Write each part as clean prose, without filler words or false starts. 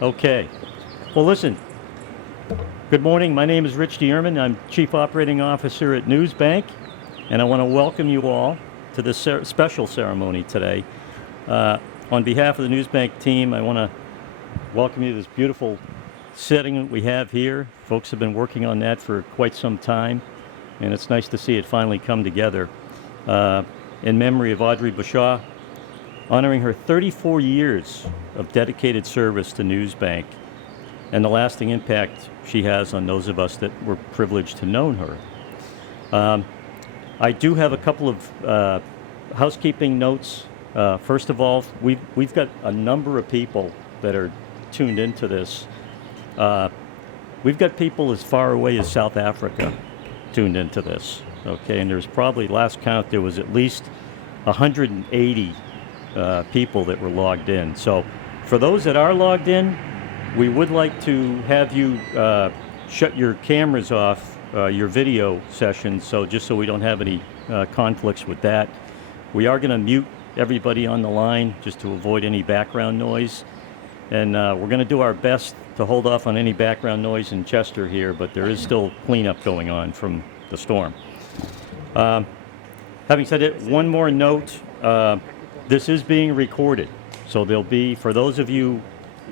Okay. Well, listen. Good morning. My name is Rich Dierman. I'm Chief Operating Officer at NewsBank, and I want to welcome you all to this special ceremony today. On behalf of the NewsBank team, I want to welcome you to this beautiful setting that we have here. Folks have been working on that for quite some time, and it's nice to see it finally come together. In memory of Audrey Bashaw, honoring her 34 years of dedicated service to NewsBank and the lasting impact she has on those of us that were privileged to know her. I do have a couple of housekeeping notes. First of all, we've got a number of people that are tuned into this. We've got people as far away as South Africa tuned into this. Okay, and there's probably, last count, there was at least 180 people that were logged in. So for those that are logged in, we would like to have you shut your cameras off, your video sessions, so just so we don't have any conflicts with that. We are going to mute everybody on the line just to avoid any background noise. And we're going to do our best to hold off on any background noise in Chester here, but there is still cleanup going on from the storm. Having said it, one more note. This is being recorded. So there'll be, for those of you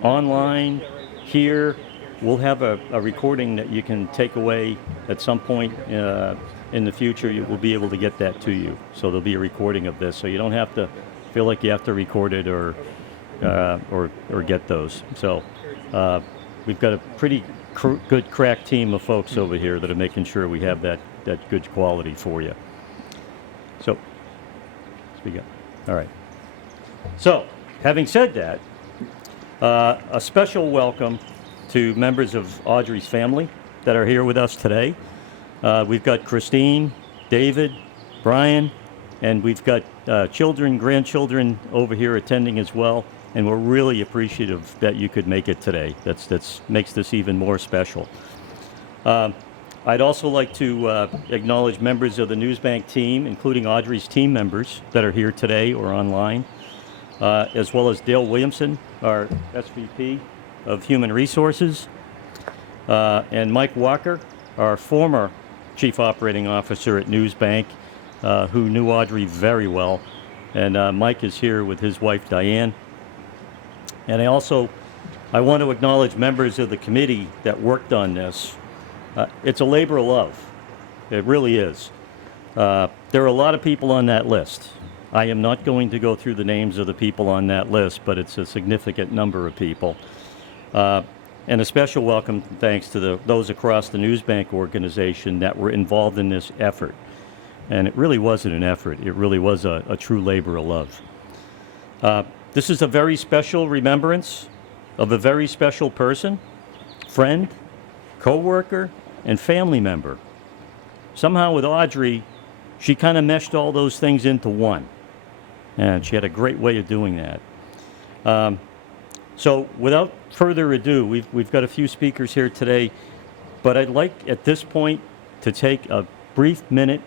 online here, we'll have a recording that you can take away at some point in the future. We'll be able to get that to you. So there'll be a recording of this. So you don't have to feel like you have to record it or get those. So we've got a pretty good crack team of folks over here that are making sure we have that good quality for you. So, speak up. All right. So, having said that, a special welcome to members of Audrey's family that are here with us today. We've got Christine, David, Brian, and we've got children, grandchildren over here attending as well. And we're really appreciative that you could make it today. That's makes this even more special. I'd also like to acknowledge members of the NewsBank team, including Audrey's team members that are here today or online, as well as Dale Williamson, our SVP of Human Resources, and Mike Walker, our former Chief Operating Officer at NewsBank, who knew Audrey very well. And Mike is here with his wife, Diane. And I want to acknowledge members of the committee that worked on this. It's a labor of love. It really is. There are a lot of people on that list. I am not going to go through the names of the people on that list, but it's a significant number of people. And a special welcome and thanks to those across the NewsBank organization that were involved in this effort. And it really wasn't an effort. It really was a true labor of love. This is a very special remembrance of a very special person, friend, co-worker, and family member. Somehow with Audrey, she kind of meshed all those things into one. And she had a great way of doing that. So without further ado, we've got a few speakers here today, but I'd like at this point to take a brief minute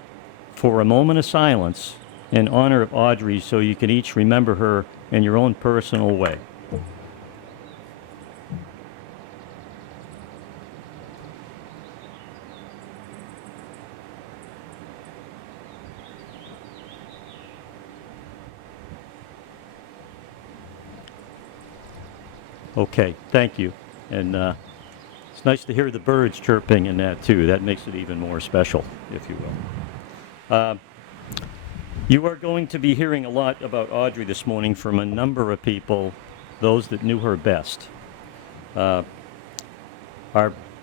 for a moment of silence in honor of Audrey so you can each remember her in your own personal way. Okay, thank you. And it's nice to hear the birds chirping in that too. That makes it even more special, if you will. You are going to be hearing a lot about Audrey this morning from a number of people, those that knew her best. Our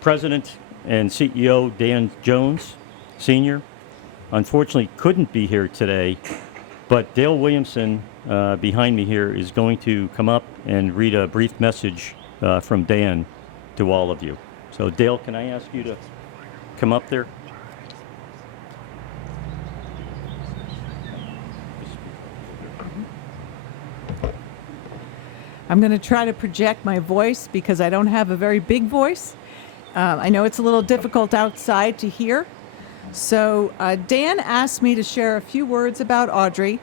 president and CEO, Dan Jones, Sr., unfortunately couldn't be here today, but Dale Williamson, behind me here, is going to come up and read a brief message from Dan to all of you. So Dale, can I ask you to come up there? I'm going to try to project my voice because I don't have a very big voice. I know it's a little difficult outside to hear. So Dan asked me to share a few words about Audrey.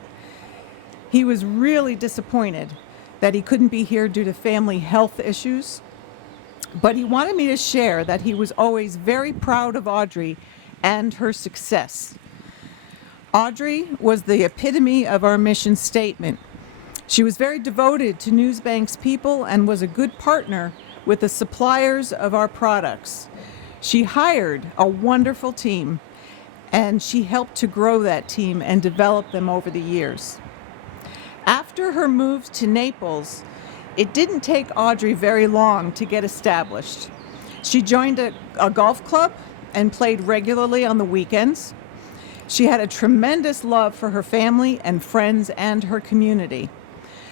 He was really disappointed that he couldn't be here due to family health issues. But he wanted me to share that he was always very proud of Audrey and her success. Audrey was the epitome of our mission statement. She was very devoted to NewsBank's people and was a good partner with the suppliers of our products. She hired a wonderful team, and she helped to grow that team and develop them over the years. After her move to Naples, it didn't take Audrey very long to get established. She joined a golf club and played regularly on the weekends. She had a tremendous love for her family and friends and her community.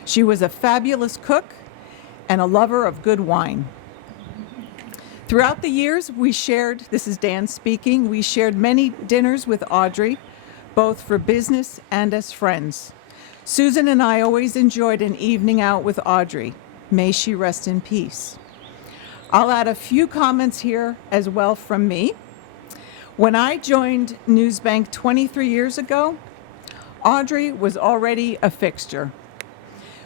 She was a fabulous cook and a lover of good wine. Throughout the years, this is Dan speaking, we shared many dinners with Audrey, both for business and as friends. Susan and I always enjoyed an evening out with Audrey. May she rest in peace. I'll add a few comments here as well from me. When I joined NewsBank 23 years ago, Audrey was already a fixture.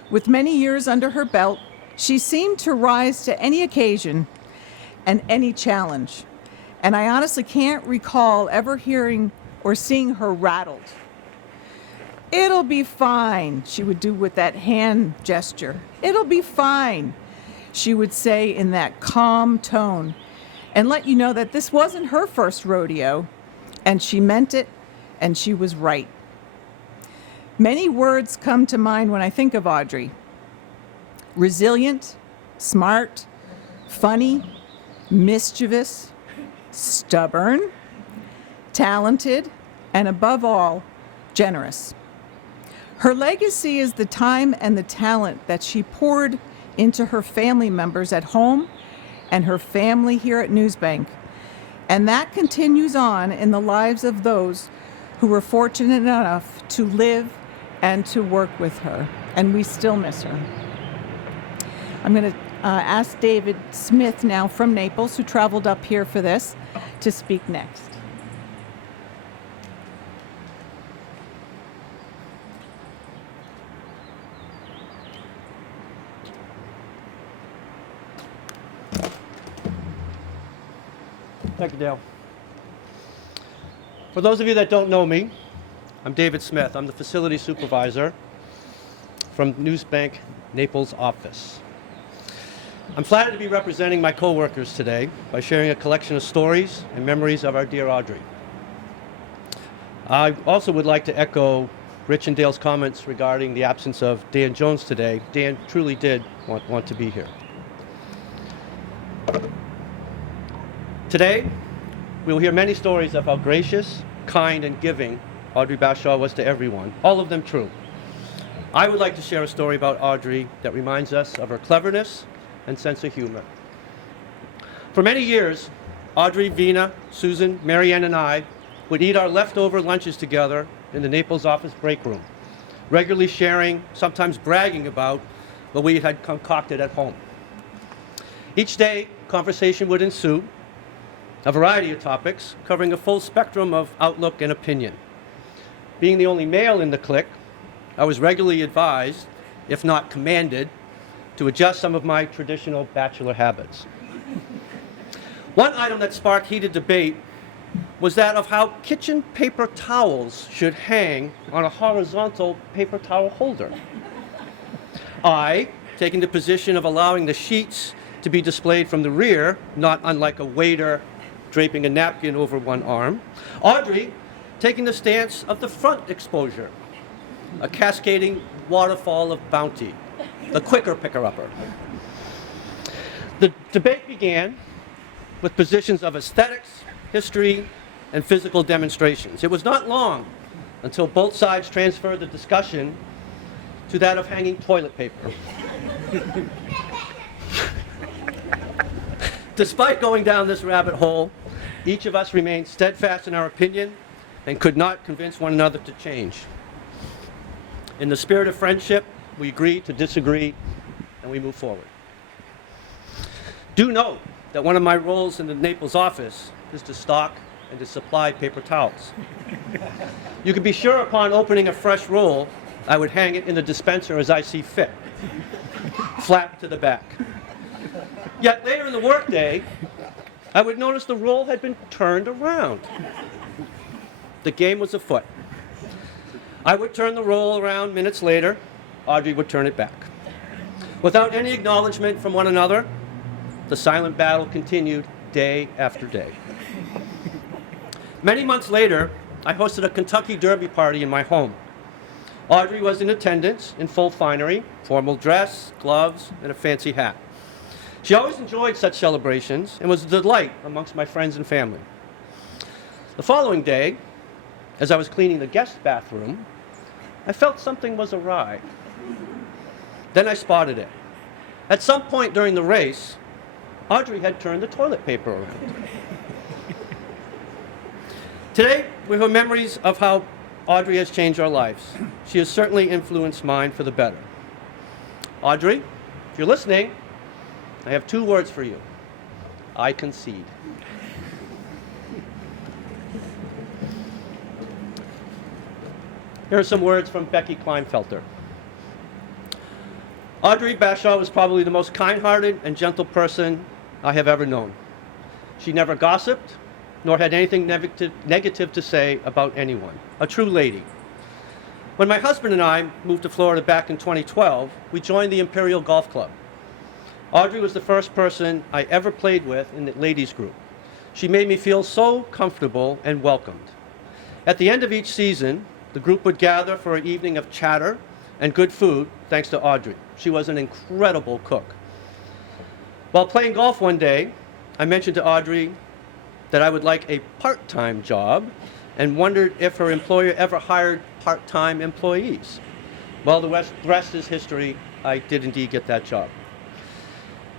With many years under her belt, she seemed to rise to any occasion and any challenge. And I honestly can't recall ever hearing or seeing her rattled. "It'll be fine," she would do with that hand gesture. "It'll be fine," she would say in that calm tone, and let you know that this wasn't her first rodeo, and she meant it, and she was right. Many words come to mind when I think of Audrey. Resilient, smart, funny, mischievous, stubborn, talented, and above all, generous. Her legacy is the time and the talent that she poured into her family members at home and her family here at NewsBank. And that continues on in the lives of those who were fortunate enough to live and to work with her. And we still miss her. I'm going to ask David Smith now from Naples, who traveled up here for this, to speak next. Thank you, Dale. For those of you that don't know me, I'm David Smith. I'm the facility supervisor from NewsBank Naples office. I'm flattered to be representing my coworkers today by sharing a collection of stories and memories of our dear Audrey. I also would like to echo Rich and Dale's comments regarding the absence of Dan Jones today. Dan truly did want to be here. Today, we will hear many stories of how gracious, kind, and giving Audrey Bashaw was to everyone, all of them true. I would like to share a story about Audrey that reminds us of her cleverness and sense of humor. For many years, Audrey, Vina, Susan, Marianne, and I would eat our leftover lunches together in the Naples office break room, regularly sharing, sometimes bragging about what we had concocted at home. Each day, conversation would ensue, a variety of topics covering a full spectrum of outlook and opinion. Being the only male in the clique, I was regularly advised, if not commanded, to adjust some of my traditional bachelor habits. One item that sparked heated debate was that of how kitchen paper towels should hang on a horizontal paper towel holder. I, taking the position of allowing the sheets to be displayed from the rear, not unlike a waiter draping a napkin over one arm. Audrey taking the stance of the front exposure, a cascading waterfall of bounty, the quicker picker-upper. The debate began with positions of aesthetics, history, and physical demonstrations. It was not long until both sides transferred the discussion to that of hanging toilet paper. Despite going down this rabbit hole, each of us remained steadfast in our opinion and could not convince one another to change. In the spirit of friendship, we agreed to disagree and we moved forward. Do note that one of my roles in the Naples office is to stock and to supply paper towels. You can be sure upon opening a fresh roll, I would hang it in the dispenser as I see fit. flat to the back. Yet later in the workday, I would notice the role had been turned around. The game was afoot. I would turn the role around minutes later. Audrey would turn it back. Without any acknowledgement from one another, the silent battle continued day after day. Many months later, I hosted a Kentucky Derby party in my home. Audrey was in attendance in full finery, formal dress, gloves, and a fancy hat. She always enjoyed such celebrations and was a delight amongst my friends and family. The following day, as I was cleaning the guest bathroom, I felt something was awry. Then I spotted it. At some point during the race, Audrey had turned the toilet paper around. Today, we have memories of how Audrey has changed our lives. She has certainly influenced mine for the better. Audrey, if you're listening, I have 2 words for you. I concede. Here are some words from Becky Kleinfelter. Audrey Bashaw was probably the most kind-hearted and gentle person I have ever known. She never gossiped, nor had anything negative to say about anyone. A true lady. When my husband and I moved to Florida back in 2012, we joined the Imperial Golf Club. Audrey was the first person I ever played with in the ladies group. She made me feel so comfortable and welcomed. At the end of each season, the group would gather for an evening of chatter and good food, thanks to Audrey. She was an incredible cook. While playing golf one day, I mentioned to Audrey that I would like a part-time job and wondered if her employer ever hired part-time employees. Well, the rest is history. I did indeed get that job.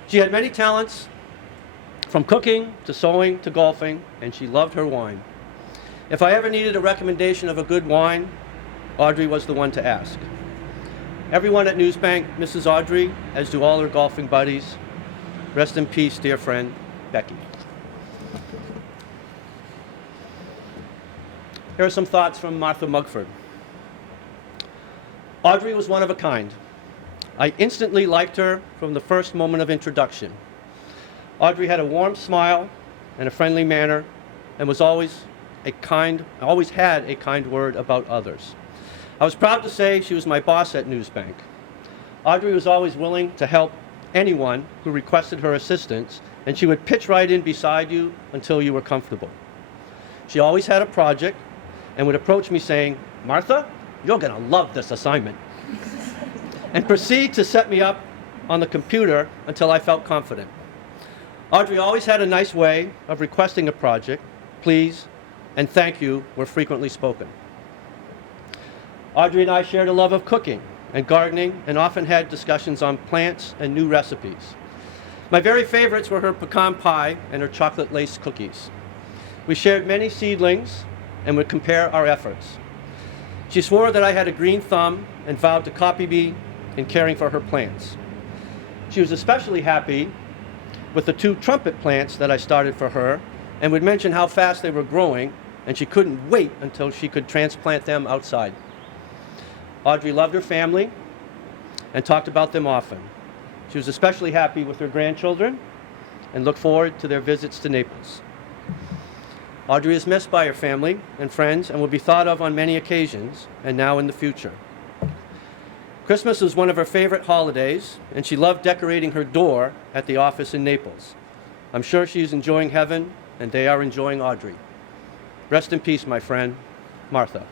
She had many talents, from cooking to sewing to golfing, and she loved her wine. If I ever needed a recommendation of a good wine, Audrey was the one to ask. Everyone at NewsBank misses Audrey, as do all her golfing buddies. Rest in peace, dear friend, Becky. Here are some thoughts from Martha Mugford. Audrey was one of a kind. I instantly liked her from the first moment of introduction. Audrey had a warm smile and a friendly manner and was always had a kind word about others. I was proud to say she was my boss at NewsBank. Audrey was always willing to help anyone who requested her assistance, and she would pitch right in beside you until you were comfortable. She always had a project and would approach me saying, "Martha, you're going to love this assignment," and proceed to set me up on the computer until I felt confident. Audrey always had a nice way of requesting a project. Please and thank you were frequently spoken. Audrey and I shared a love of cooking and gardening and often had discussions on plants and new recipes. My very favorites were her pecan pie and her chocolate lace cookies. We shared many seedlings and would compare our efforts. She swore that I had a green thumb and vowed to copy me in caring for her plants. She was especially happy with the 2 trumpet plants that I started for her and would mention how fast they were growing, and she couldn't wait until she could transplant them outside. Audrey loved her family and talked about them often. She was especially happy with her grandchildren and looked forward to their visits to Naples. Audrey is missed by her family and friends and will be thought of on many occasions and now in the future. Christmas was one of her favorite holidays, and she loved decorating her door at the office in Naples. I'm sure she's enjoying heaven, and they are enjoying Audrey. Rest in peace, my friend, Martha.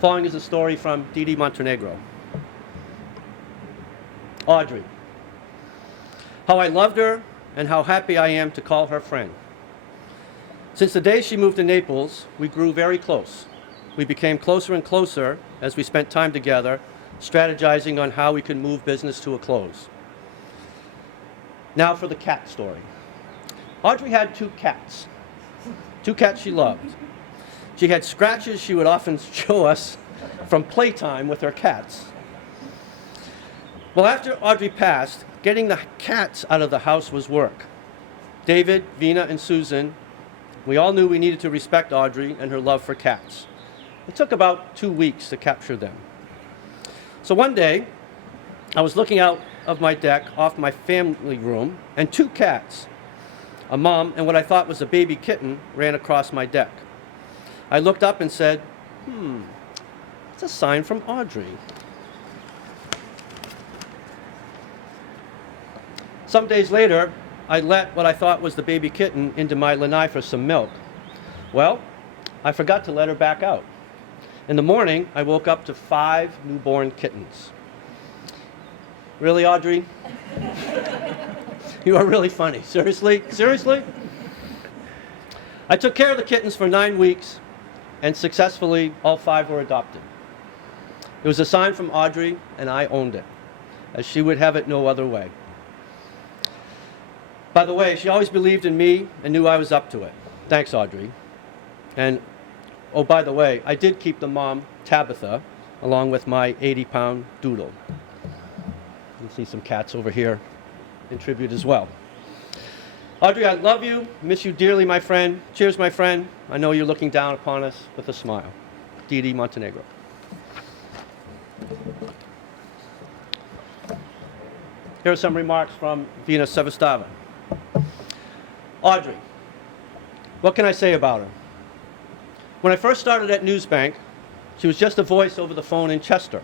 Following is a story from Didi Montenegro. Audrey. How I loved her and how happy I am to call her friend. Since the day she moved to Naples, we grew very close. We became closer and closer as we spent time together, strategizing on how we could move business to a close. Now for the cat story. Audrey had 2 cats. 2 cats she loved. She had scratches she would often show us from playtime with her cats. Well, after Audrey passed, getting the cats out of the house was work. David, Vina, and Susan, we all knew we needed to respect Audrey and her love for cats. It took about 2 weeks to capture them. So one day, I was looking out of my deck off my family room, and 2 cats, a mom and what I thought was a baby kitten, ran across my deck. I looked up and said, it's a sign from Audrey. Some days later, I let what I thought was the baby kitten into my lanai for some milk. Well, I forgot to let her back out. In the morning, I woke up to 5 newborn kittens. Really, Audrey? You are really funny. Seriously? Seriously? I took care of the kittens for 9 weeks, and successfully, all 5 were adopted. It was a sign from Audrey, and I owned it, as she would have it no other way. By the way, she always believed in me and knew I was up to it. Thanks, Audrey. And, oh, by the way, I did keep the mom, Tabitha, along with my 80-pound doodle. You can see some cats over here in tribute as well. Audrey, I love you, miss you dearly, my friend. Cheers, my friend. I know you're looking down upon us with a smile. Didi Montenegro. Here are some remarks from Vina Sevastava. Audrey, what can I say about her? When I first started at NewsBank, she was just a voice over the phone in Chester.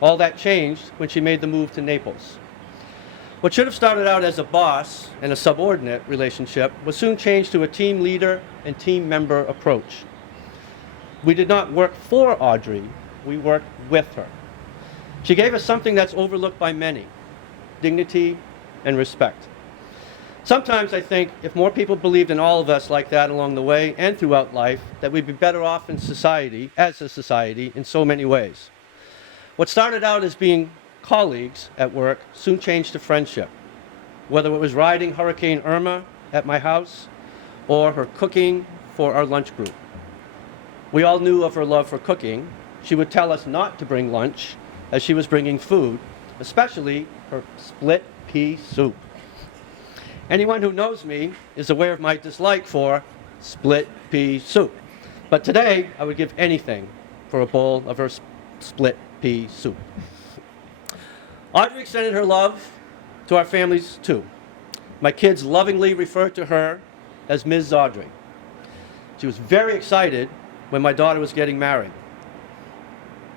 All that changed when she made the move to Naples. What should have started out as a boss and a subordinate relationship was soon changed to a team leader and team member approach. We did not work for Audrey, we worked with her. She gave us something that's overlooked by many: dignity and respect. Sometimes I think if more people believed in all of us like that along the way and throughout life, that we'd be better off in society, as a society, in so many ways. What started out as being colleagues at work soon changed to friendship, whether it was riding Hurricane Irma at my house or her cooking for our lunch group. We all knew of her love for cooking. She would tell us not to bring lunch as she was bringing food, especially her split pea soup. Anyone who knows me is aware of my dislike for split pea soup. But today, I would give anything for a bowl of her split pea soup. Audrey extended her love to our families too. My kids lovingly referred to her as Ms. Audrey. She was very excited when my daughter was getting married.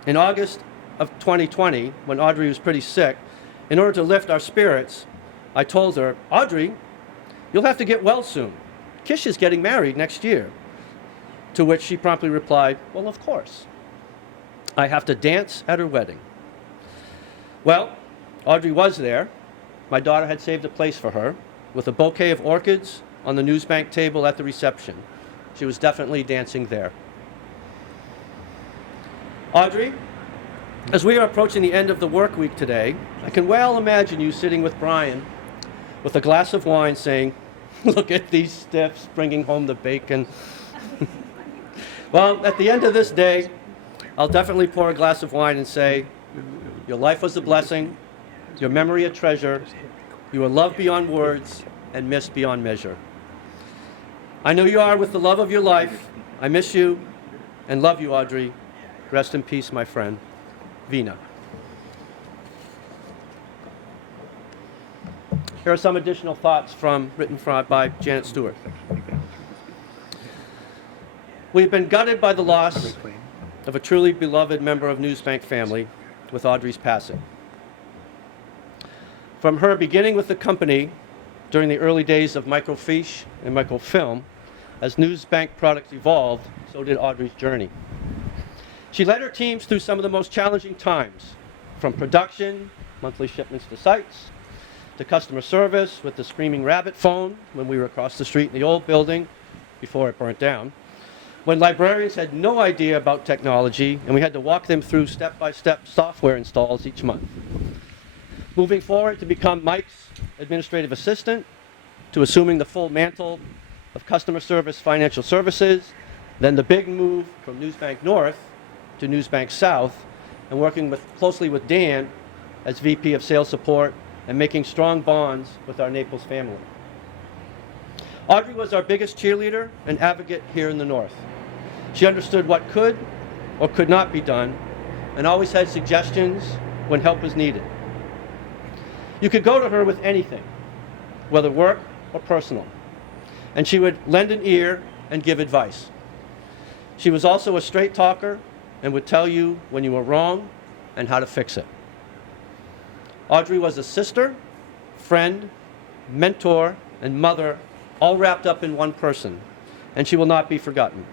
In August of 2020, when Audrey was pretty sick, in order to lift our spirits, I told her, Audrey, you'll have to get well soon. Kish is getting married next year. To which she promptly replied, well, of course. I have to dance at her wedding. Well, Audrey was there. My daughter had saved a place for her with a bouquet of orchids on the NewsBank table at the reception. She was definitely dancing there. Audrey, as we are approaching the end of the work week today, I can well imagine you sitting with Brian with a glass of wine saying, look at these stiffs bringing home the bacon. Well, at the end of this day, I'll definitely pour a glass of wine and say, your life was a blessing, your memory a treasure, you were loved beyond words and missed beyond measure. I know you are with the love of your life. I miss you and love you, Audrey. Rest in peace, my friend. Vina. Here are some additional thoughts written by Janet Stewart. We've been gutted by the loss of a truly beloved member of NewsBank family with Audrey's passing. From her beginning with the company during the early days of microfiche and microfilm, as NewsBank products evolved, so did Audrey's journey. She led her teams through some of the most challenging times, from production, monthly shipments to sites, to customer service with the screaming rabbit phone when we were across the street in the old building before it burnt down, when librarians had no idea about technology and we had to walk them through step-by-step software installs each month. Moving forward to become Mike's administrative assistant, to assuming the full mantle of customer service financial services, then the big move from NewsBank North to NewsBank South, and working closely with Dan as VP of Sales Support and making strong bonds with our Naples family. Audrey was our biggest cheerleader and advocate here in the North. She understood what could or could not be done, and always had suggestions when help was needed. You could go to her with anything, whether work or personal, and she would lend an ear and give advice. She was also a straight talker and would tell you when you were wrong and how to fix it. Audrey was a sister, friend, mentor, and mother, all wrapped up in one person, and she will not be forgotten.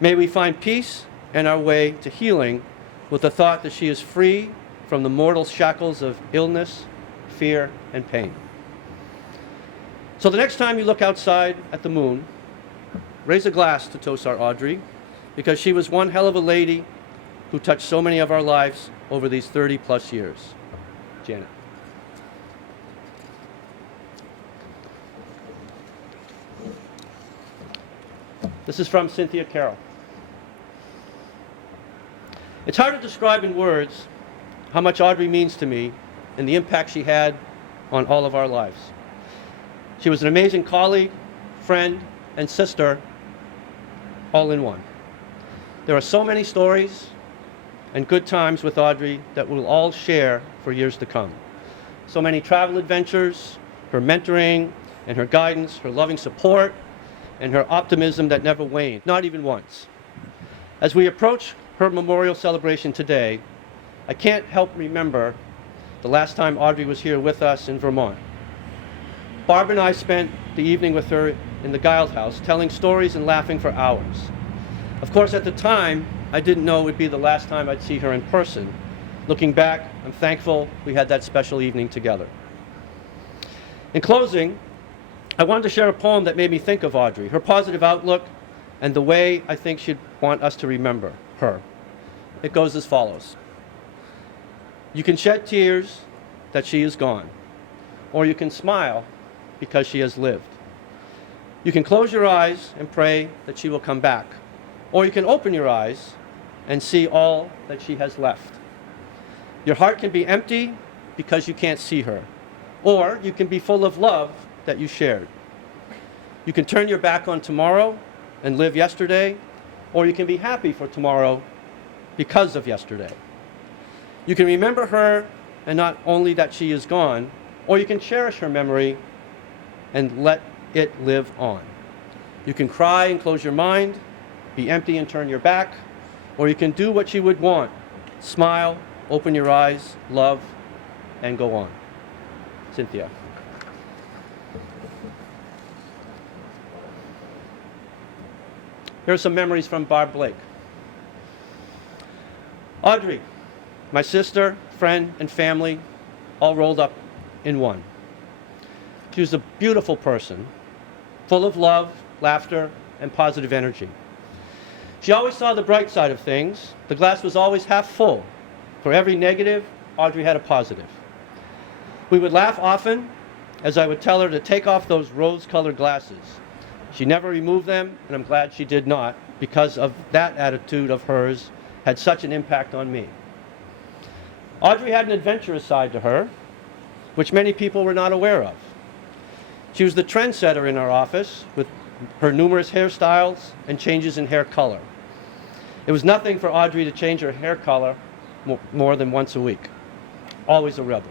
May we find peace in our way to healing with the thought that she is free from the mortal shackles of illness, fear, and pain. So the next time you look outside at the moon, raise a glass to toast our Audrey, because she was one hell of a lady who touched so many of our lives over these 30-plus years. Janet. This is from Cynthia Carroll. It's hard to describe in words how much Audrey means to me and the impact she had on all of our lives. She was an amazing colleague, friend, and sister, all in one. There are so many stories and good times with Audrey that we'll all share for years to come. So many travel adventures, her mentoring and her guidance, her loving support, and her optimism that never waned, not even once. As we approach her memorial celebration today, I can't help remember the last time Audrey was here with us in Vermont. Barb and I spent the evening with her in the Guild House, telling stories and laughing for hours. Of course, at the time, I didn't know it would be the last time I'd see her in person. Looking back, I'm thankful we had that special evening together. In closing, I wanted to share a poem that made me think of Audrey, her positive outlook, and the way I think she'd want us to remember her. It goes as follows. You can shed tears that she is gone, or you can smile because she has lived. You can close your eyes and pray that she will come back, or you can open your eyes and see all that she has left. Your heart can be empty because you can't see her, or you can be full of love that you shared. You can turn your back on tomorrow and live yesterday, or you can be happy for tomorrow because of yesterday. You can remember her and not only that she is gone, or you can cherish her memory and let it live on. You can cry and close your mind, be empty and turn your back, or you can do what you would want, smile, open your eyes, love, and go on. Cynthia. Here are some memories from Barb Blake. Audrey, my sister, friend, and family, all rolled up in one. She was a beautiful person, full of love, laughter, and positive energy. She always saw the bright side of things. The glass was always half full. For every negative, Audrey had a positive. We would laugh often as I would tell her to take off those rose-colored glasses. She never removed them, and I'm glad she did not, because of that attitude of hers had such an impact on me. Audrey had an adventurous side to her, which many people were not aware of. She was the trendsetter in our office with her numerous hairstyles and changes in hair color. It was nothing for Audrey to change her hair color more than once a week. Always a rebel.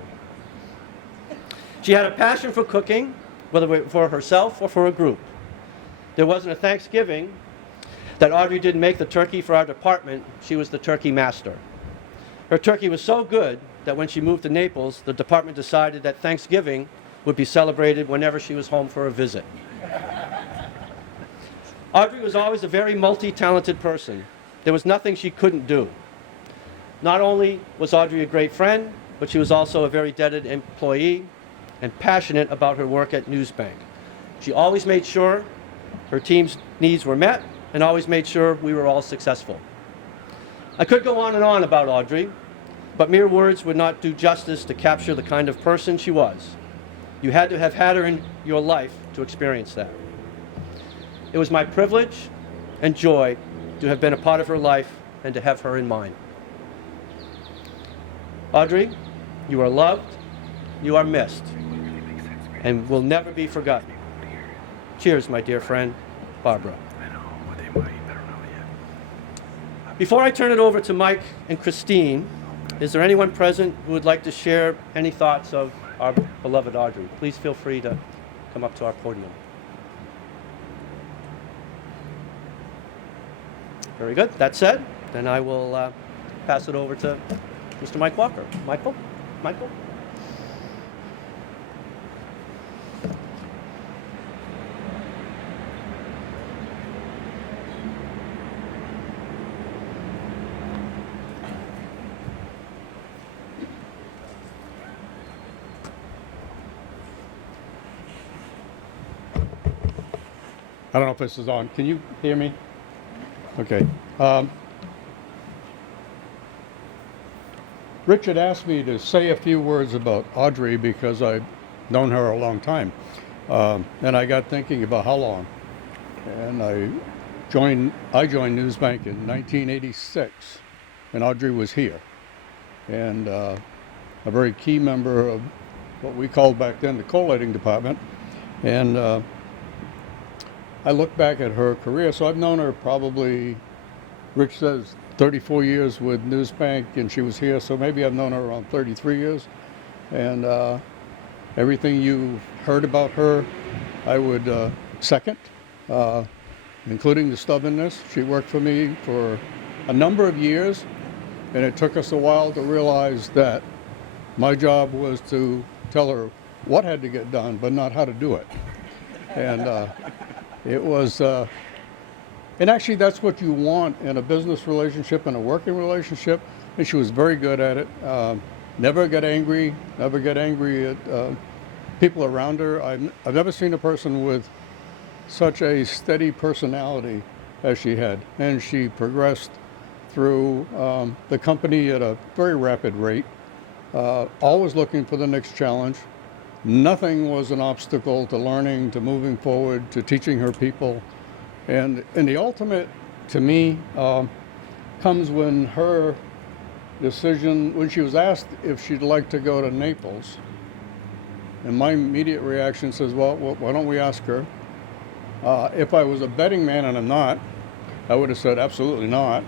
She had a passion for cooking, whether for herself or for a group. There wasn't a Thanksgiving that Audrey didn't make the turkey for our department. She was the turkey master. Her turkey was so good that when she moved to Naples, the department decided that Thanksgiving would be celebrated whenever she was home for a visit. Audrey was always a very multi-talented person. There was nothing she couldn't do. Not only was Audrey a great friend, but she was also a very dedicated employee and passionate about her work at NewsBank. She always made sure her team's needs were met and always made sure we were all successful. I could go on and on about Audrey, but mere words would not do justice to capture the kind of person she was. You had to have had her in your life to experience that. It was my privilege and joy to have been a part of her life and to have her in mine. Audrey, you are loved, you are missed, and will never be forgotten. Cheers, my dear friend, Barbara. I know, but they might. I don't know yet. Before I turn it over to Mike and Christine, is there anyone present who would like to share any thoughts of our beloved Audrey? Please feel free to come up to our podium. Very good. That said, then I will pass it over to Mr. Mike Walker. Michael? Michael? I don't know if this is on. Can you hear me? Okay. Richard asked me to say a few words about Audrey because I've known her a long time. And I got thinking about how long. And I joined NewsBank in 1986, and Audrey was here. And a very key member of what we called back then the collating department. And I look back at her career, so I've known her probably, Rich says, 34 years with NewsBank, and she was here, so maybe I've known her around 33 years. And everything you've heard about her, I would second, including the stubbornness. She worked for me for a number of years, and it took us a while to realize that my job was to tell her what had to get done, but not how to do it. And it was, and actually that's what you want in a business relationship and a working relationship, and she was very good at it. Never get angry at people around her. I've never seen a person with such a steady personality as she had, and she progressed through the company at a very rapid rate, always looking for the next challenge. Nothing was an obstacle to learning, to moving forward, to teaching her people. And the ultimate, to me, comes when her decision, when she was asked if she'd like to go to Naples. And my immediate reaction says, well, why don't we ask her? If I was a betting man, and I'm not, I would have said absolutely not.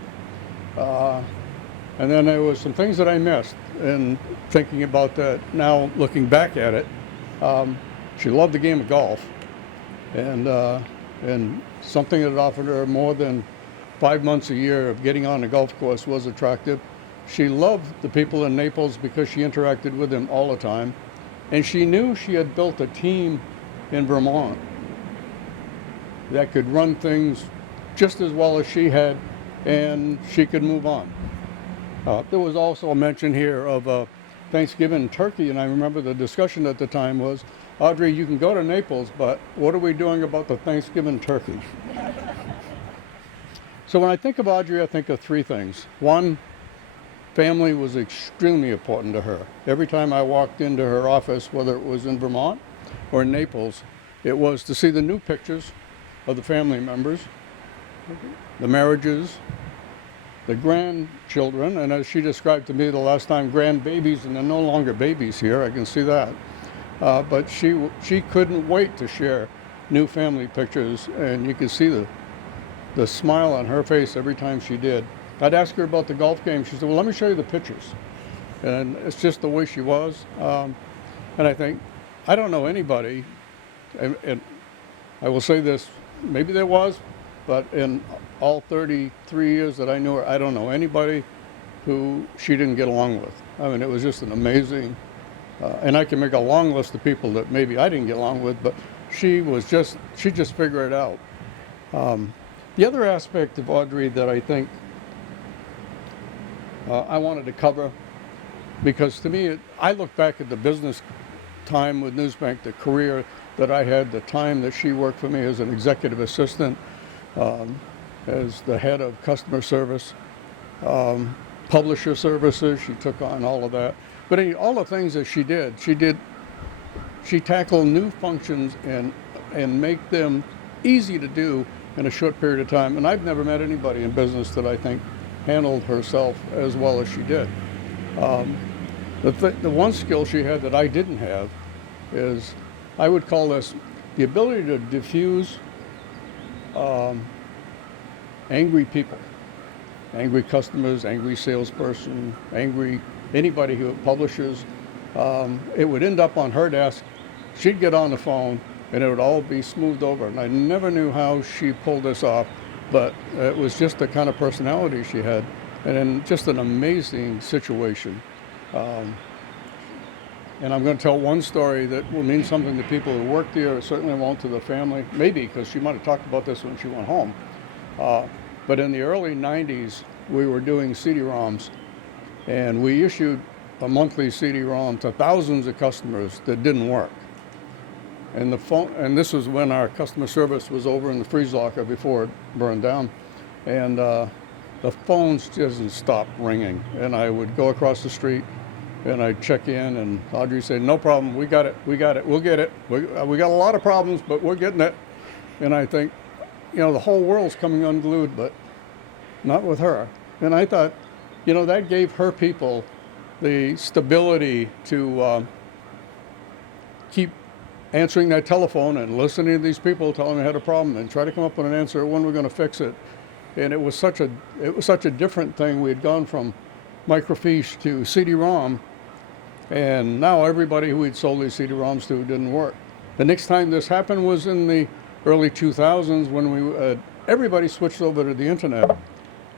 And then there was some things that I missed. And thinking about that now, looking back at it, she loved the game of golf, and something that offered her more than 5 months a year of getting on the golf course was attractive. She loved the people in Naples because she interacted with them all the time, and she knew she had built a team in Vermont that could run things just as well as she had, and she could move on. There was also a mention here of Thanksgiving turkey, and I remember the discussion at the time was, Audrey, you can go to Naples, but what are we doing about the Thanksgiving turkey? So when I think of Audrey, I think of three things. One, family was extremely important to her. Every time I walked into her office, whether it was in Vermont or in Naples, it was to see the new pictures of the family members, the marriages, the grandchildren, and as she described to me the last time, grandbabies, and they're no longer babies here, I can see that. But she couldn't wait to share new family pictures, and you could see the smile on her face every time she did. I'd ask her about the golf game. She said, well, let me show you the pictures. And it's just the way she was. And I think, I don't know anybody, and I will say this, maybe there was, but in all 33 years that I knew her, I don't know anybody who she didn't get along with. I mean, it was just an amazing, and I can make a long list of people that maybe I didn't get along with, but she just figured it out. The other aspect of Audrey that I think I wanted to cover, because to me, I look back at the business time with NewsBank, the career that I had, the time that she worked for me as an executive assistant, as the head of customer service, publisher services. She took on all of that. But all the things that she tackled new functions and make them easy to do in a short period of time. And I've never met anybody in business that I think handled herself as well as she did. The one skill she had that I didn't have is, I would call this the ability to diffuse angry people. angry customers, angry salesperson, angry anybody who publishers. It would end up on her desk. She'd get on the phone, and it would all be smoothed over. And I never knew how she pulled this off, but it was just the kind of personality she had, and then just an amazing situation. And I'm going to tell one story that will mean something to people who worked there. It certainly won't to the family, maybe because she might have talked about this when she went home. But in the early 90s, we were doing CD-ROMs, and we issued a monthly CD-ROM to thousands of customers that didn't work. And this was when our customer service was over in the freeze locker before it burned down. And the phones just stopped ringing. And I would go across the street and I'd check in, and Audrey said, "No problem, we got it, we'll get it. We got a lot of problems, but we're getting it." And I think, the whole world's coming unglued, but not with her. And I thought, that gave her people the stability to keep answering that telephone and listening to these people telling me I had a problem and try to come up with an answer when we're going to fix it. And it was such a different thing. We had gone from microfiche to CD-ROM, and now everybody who we'd sold these CD-ROMs to didn't work. The next time this happened was in the early 2000s when everybody switched over to the internet,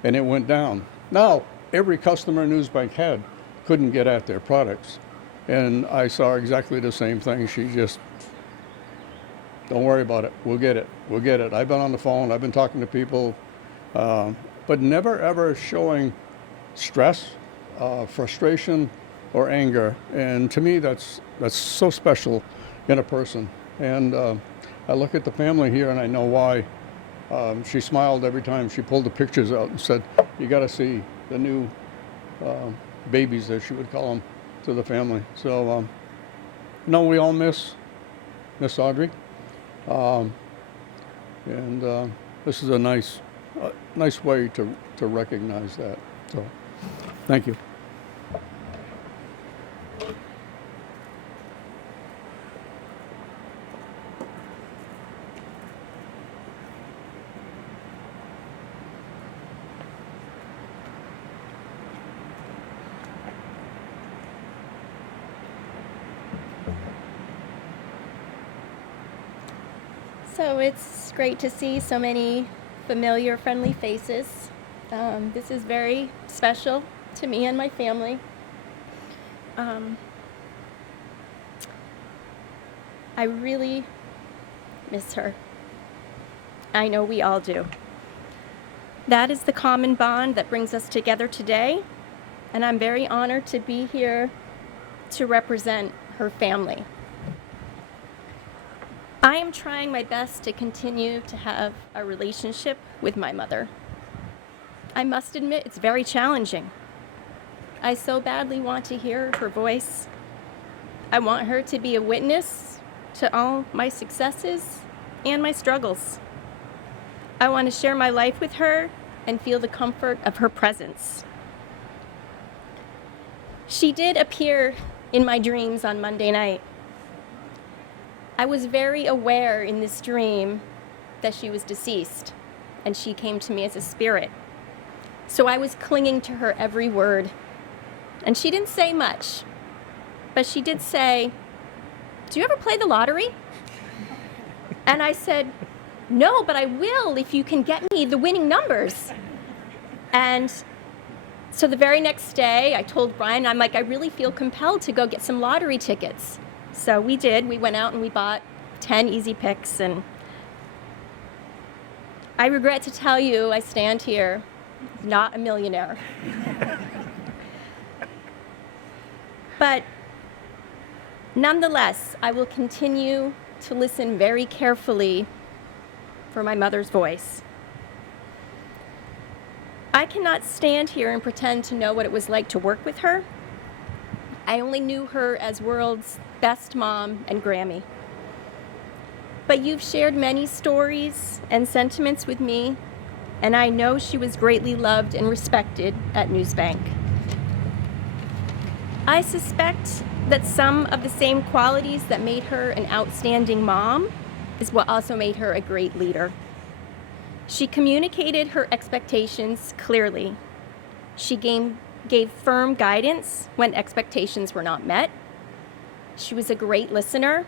and it went down. Now every customer NewsBank had couldn't get at their products, and I saw exactly the same thing. She just, "Don't worry about it. We'll get it. We'll get it." I've been on the phone. I've been talking to people, but never ever showing stress, frustration, or anger. And to me, that's so special in a person. And I look at the family here, and I know why. She smiled every time she pulled the pictures out and said, "You got to see the new babies," as she would call them, to the family. So, we all miss Audrey. And this is a nice way to recognize that. So, thank you. So it's great to see so many familiar, friendly faces. This is very special to me and my family. I really miss her. I know we all do. That is the common bond that brings us together today, and I'm very honored to be here to represent her family. I am trying my best to continue to have a relationship with my mother. I must admit, it's very challenging. I so badly want to hear her voice. I want her to be a witness to all my successes and my struggles. I want to share my life with her and feel the comfort of her presence. She did appear in my dreams on Monday night. I was very aware in this dream that she was deceased, and she came to me as a spirit. So I was clinging to her every word. And she didn't say much, but she did say, "Do you ever play the lottery?" And I said, "No, but I will if you can get me the winning numbers." And so the very next day, I told Brian, I'm like, "I really feel compelled to go get some lottery tickets." So we did. We went out and we bought 10 easy picks. And I regret to tell you, I stand here not a millionaire. But nonetheless, I will continue to listen very carefully for my mother's voice. I cannot stand here and pretend to know what it was like to work with her. I only knew her as world's best mom and Grammy. But you've shared many stories and sentiments with me, and I know she was greatly loved and respected at NewsBank. I suspect that some of the same qualities that made her an outstanding mom is what also made her a great leader. She communicated her expectations clearly She gave firm guidance when expectations were not met. She was a great listener.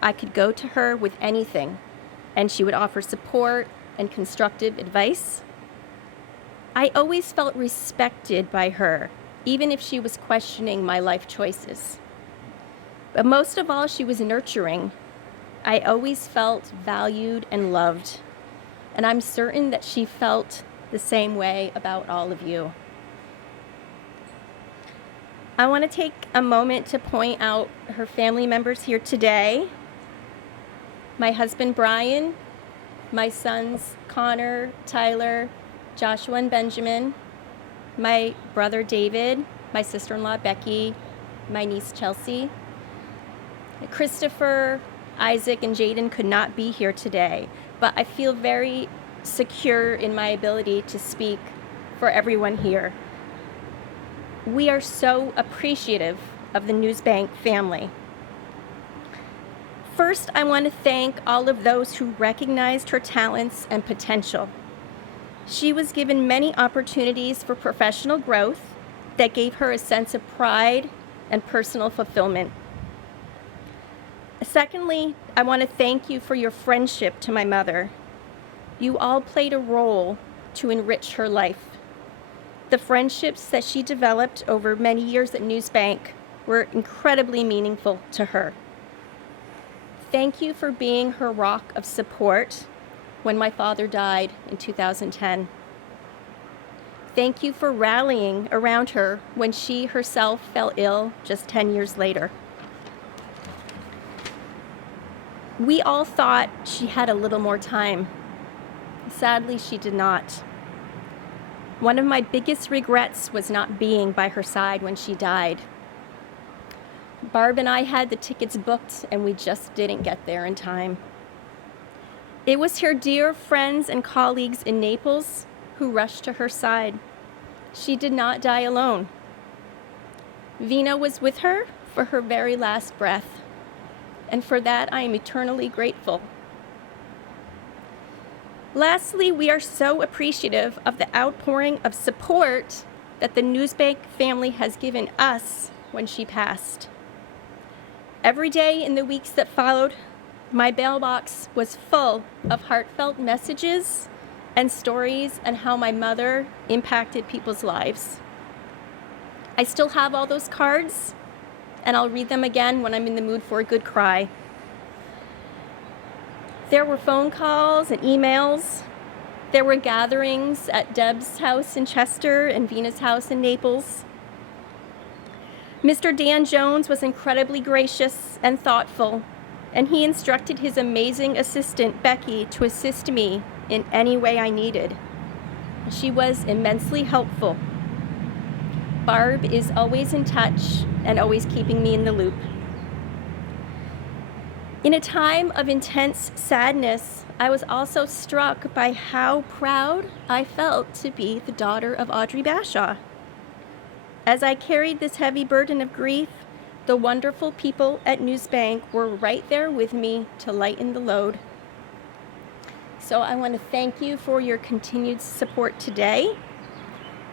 I could go to her with anything, and she would offer support and constructive advice. I always felt respected by her, even if she was questioning my life choices. But most of all, she was nurturing. I always felt valued and loved, and I'm certain that she felt the same way about all of you. I want to take a moment to point out her family members here today. My husband, Brian, my sons, Connor, Tyler, Joshua, and Benjamin, my brother, David, my sister-in-law, Becky, my niece, Chelsea. Christopher, Isaac, and Jaden could not be here today, but I feel very secure in my ability to speak for everyone here. We are so appreciative of the NewsBank family. First, I want to thank all of those who recognized her talents and potential. She was given many opportunities for professional growth that gave her a sense of pride and personal fulfillment. Secondly, I want to thank you for your friendship to my mother. You all played a role to enrich her life. The friendships that she developed over many years at NewsBank were incredibly meaningful to her. Thank you for being her rock of support when my father died in 2010. Thank you for rallying around her when she herself fell ill just 10 years later. We all thought she had a little more time. Sadly, she did not. One of my biggest regrets was not being by her side when she died. Barb and I had the tickets booked, and we just didn't get there in time. It was her dear friends and colleagues in Naples who rushed to her side. She did not die alone. Vina was with her for her very last breath, and for that I am eternally grateful. Lastly, we are so appreciative of the outpouring of support that the NewsBank family has given us when she passed. Every day in the weeks that followed, my mailbox was full of heartfelt messages and stories on how my mother impacted people's lives. I still have all those cards, and I'll read them again when I'm in the mood for a good cry. There were phone calls and emails. There were gatherings at Deb's house in Chester and Vina's house in Naples. Mr. Dan Jones was incredibly gracious and thoughtful, and he instructed his amazing assistant, Becky, to assist me in any way I needed. She was immensely helpful. Barb is always in touch and always keeping me in the loop. In a time of intense sadness, I was also struck by how proud I felt to be the daughter of Audrey Bashaw. As I carried this heavy burden of grief, the wonderful people at NewsBank were right there with me to lighten the load. So I want to thank you for your continued support today.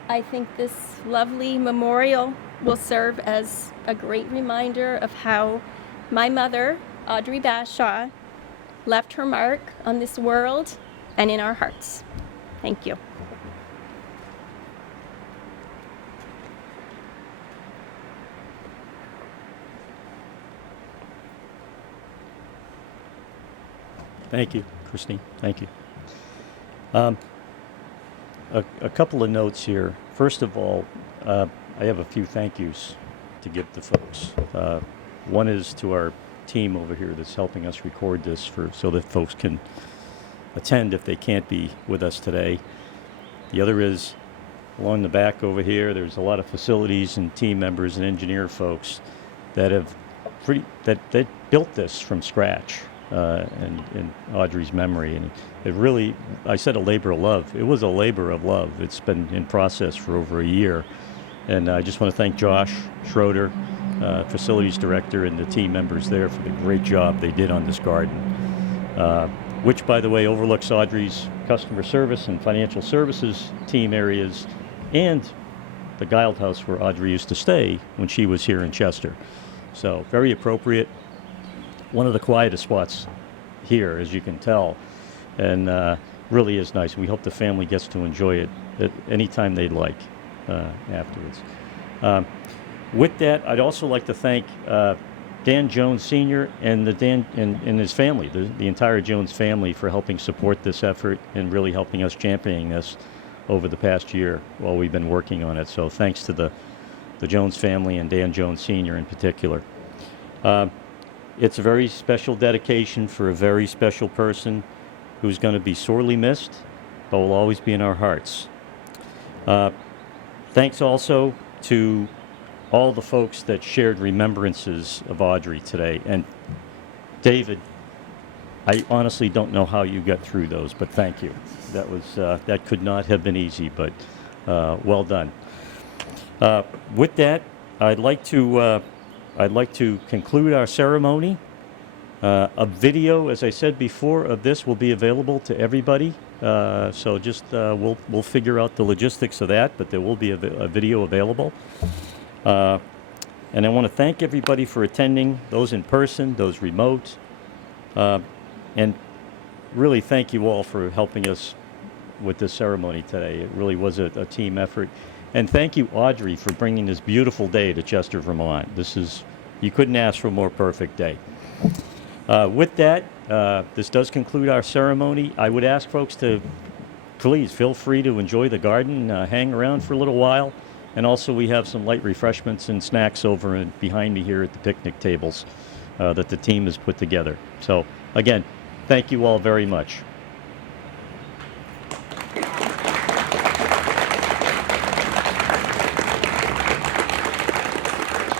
I think this lovely memorial will serve as a great reminder of how my mother, Audrey Bashaw, left her mark on this world and in our hearts. Thank you. Thank you, Christine. Thank you. A couple of notes here. First of all, I have a few thank yous to give to folks. One is to our team over here that's helping us record this so that folks can attend if they can't be with us today. The other is along the back over here, there's a lot of facilities and team members and engineer folks that have that built this from scratch. In Audrey's memory, and it really, I said a labor of love. It was a labor of love. It's been in process for over a year, and I just want to thank Josh Schroeder, facilities director, and the team members there for the great job they did on this garden, which, by the way, overlooks Audrey's customer service and financial services team areas, and the Guild House where Audrey used to stay when she was here in Chester. So very appropriate. One of the quietest spots here, as you can tell, and really is nice. We hope the family gets to enjoy it at any time they'd like afterwards. With that, I'd also like to thank Dan Jones Sr. and and his family, the entire Jones family, for helping support this effort and really helping us championing this over the past year while we've been working on it. So thanks to the Jones family and Dan Jones Sr. in particular. It's a very special dedication for a very special person who's going to be sorely missed, but will always be in our hearts. Thanks also to all the folks that shared remembrances of Audrey today. And David, I honestly don't know how you got through those, but thank you. That could not have been easy, but well done. With that, I'd like to conclude our ceremony. A video, as I said before, of this will be available to everybody. So just we'll figure out the logistics of that, but there will be a video available. And I want to thank everybody for attending, those in person, those remote, and really thank you all for helping us with this ceremony today. It really was a team effort. And thank you, Audrey, for bringing this beautiful day to Chester, Vermont. You couldn't ask for a more perfect day. With that, this does conclude our ceremony. I would ask folks to please feel free to enjoy the garden, hang around for a little while. And also we have some light refreshments and snacks over and behind me here at the picnic tables that the team has put together. So again, thank you all very much.